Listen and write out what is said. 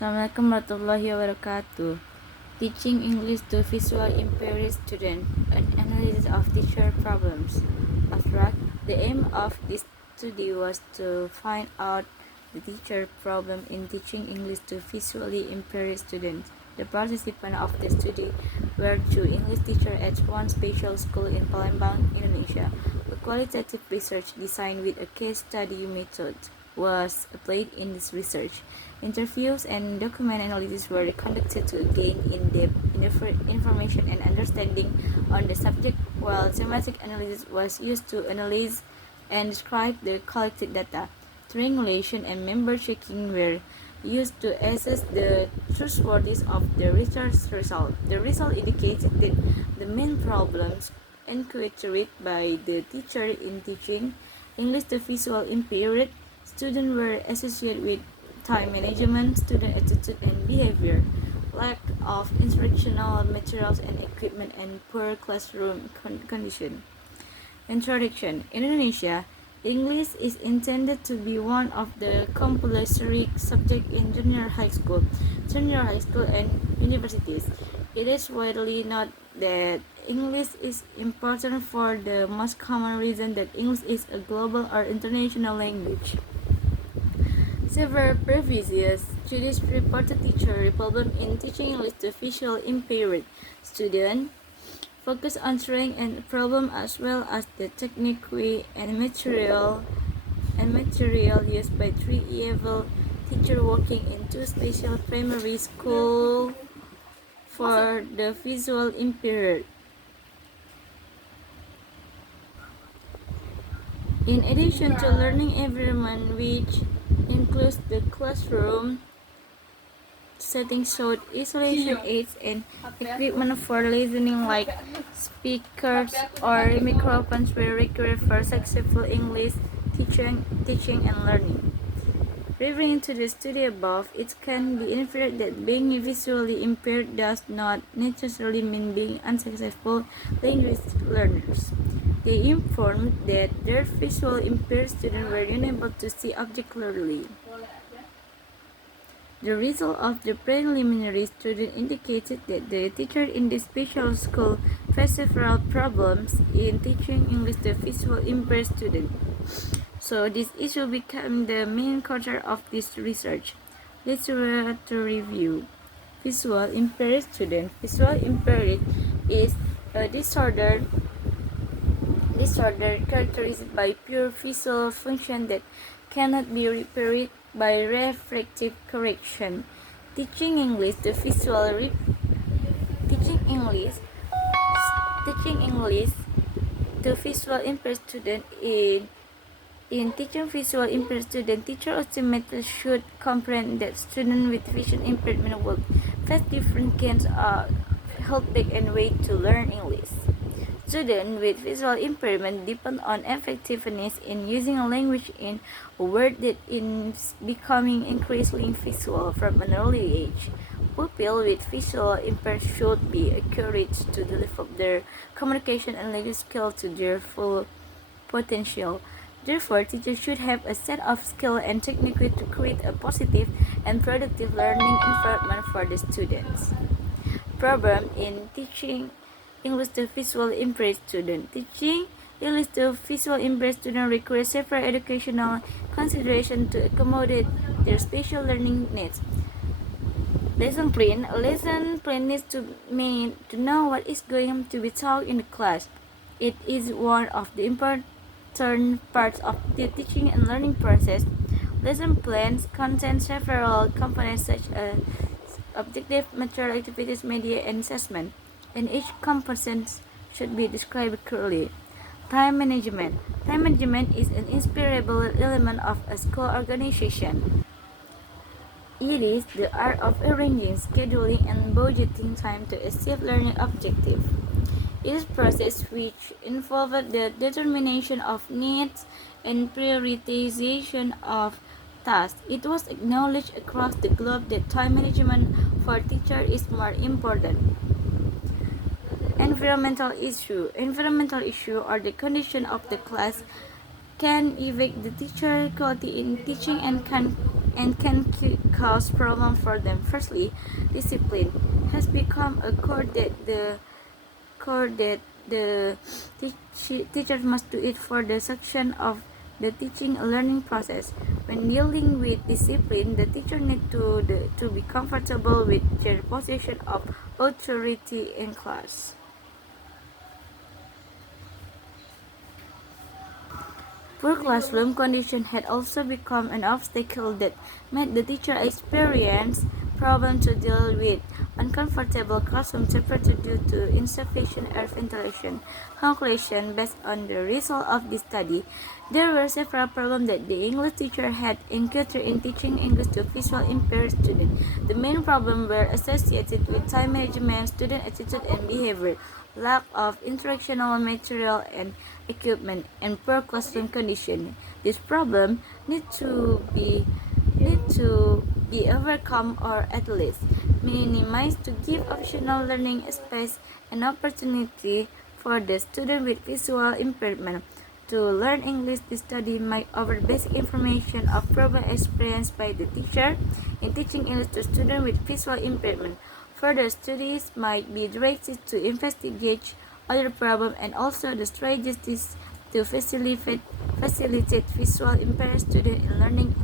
Assalamualaikum warahmatullahi wabarakatuh. Teaching English to visual impaired students, an analysis of teacher problems. Abstract. The aim of this study was to find out the teacher problem in teaching English to visually impaired students. The participants of the study were two English teachers at one special school in Palembang, Indonesia. A qualitative research designed with a case study method was applied in this research. Interviews and document analysis were conducted to gain in-depth information and understanding on the subject, while semantic analysis was used to analyze and describe the collected data. Triangulation and member checking were used to assess the trustworthiness of the research result. The result indicated that the main problems encountered by the teacher in teaching English to visual impaired students were associated with time management, student attitude and behavior, lack of instructional materials and equipment, and poor classroom condition. Introduction. In Indonesia, English is intended to be one of the compulsory subjects in junior high school, and universities. It is widely known that English is important for the most common reason that English is a global or international language. Several previous studies reported teacher problem in teaching English to visually impaired students, focus on trying and problem as well as the technique and material used by three able teachers working in two special primary schools for the visual impaired. In addition to learning environment, which includes the classroom setting, showed isolation aids and equipment for listening like speakers or microphones were required for successful English teaching and learning. Referring to the study above, it can be inferred that being visually impaired does not necessarily mean being unsuccessful language learners. They informed that their visually impaired students were unable to see objects clearly. The result of the preliminary study indicated that the teacher in the special school faced several problems in teaching English to visually impaired students. So this issue became the main quarter of this research. Literature review. Visual impaired student. Visual impaired is a disorder characterized by pure visual function that cannot be repaired by refractive correction. Teaching English to visual impaired student in teaching visual impaired student, teacher ultimately should comprehend that students with vision impairment will face different kinds of helping and way to learn English. Students with visual impairment depend on effectiveness in using a language in a world that is becoming increasingly visual from an early age. Pupils with visual impairment should be encouraged to develop their communication and language skills to their full potential. Therefore, teachers should have a set of skills and techniques to create a positive and productive learning environment for the students. Problem in teaching English to visually impaired students. Teaching English to visually impaired students requires several educational considerations to accommodate their special learning needs. Lesson plan. A lesson plan needs to know what is going to be taught in the class. It is one of the important parts of the teaching and learning process. Lesson plans contain several components such as objective, material, activities, media, and assessment, and each component should be described clearly. Time management. Time management is an inseparable element of a school organization. It is the art of arranging, scheduling, and budgeting time to achieve learning objectives. It is a process which involves the determination of needs and prioritization of tasks. It was acknowledged across the globe that time management for teachers is more important. Environmental issue or the condition of the class can affect the teacher quality in teaching and can and can cause problems for them. Firstly, discipline has become a core that the teacher must do it for the section of the teaching and learning process. When dealing with discipline, the teacher needs to be comfortable with their position of authority in class. Poor classroom conditions had also become an obstacle that made the teacher experience problems to deal with. Uncomfortable classroom temperature due to insufficient air ventilation. Conclusion: based on the result of this study, there were several problems that the English teacher had encountered in teaching English to visually impaired students. The main problems were associated with time management, student attitude and behavior, lack of instructional material and equipment, and poor classroom condition. This problem need to be overcome or at least minimized to give optional learning space and opportunity for the student with visual impairment to learn English. The study might offer basic information of problem experienced by the teacher in teaching English to students with visual impairment. Further studies might be directed to investigate other problems and also the strategies to facilitate visual impaired students in learning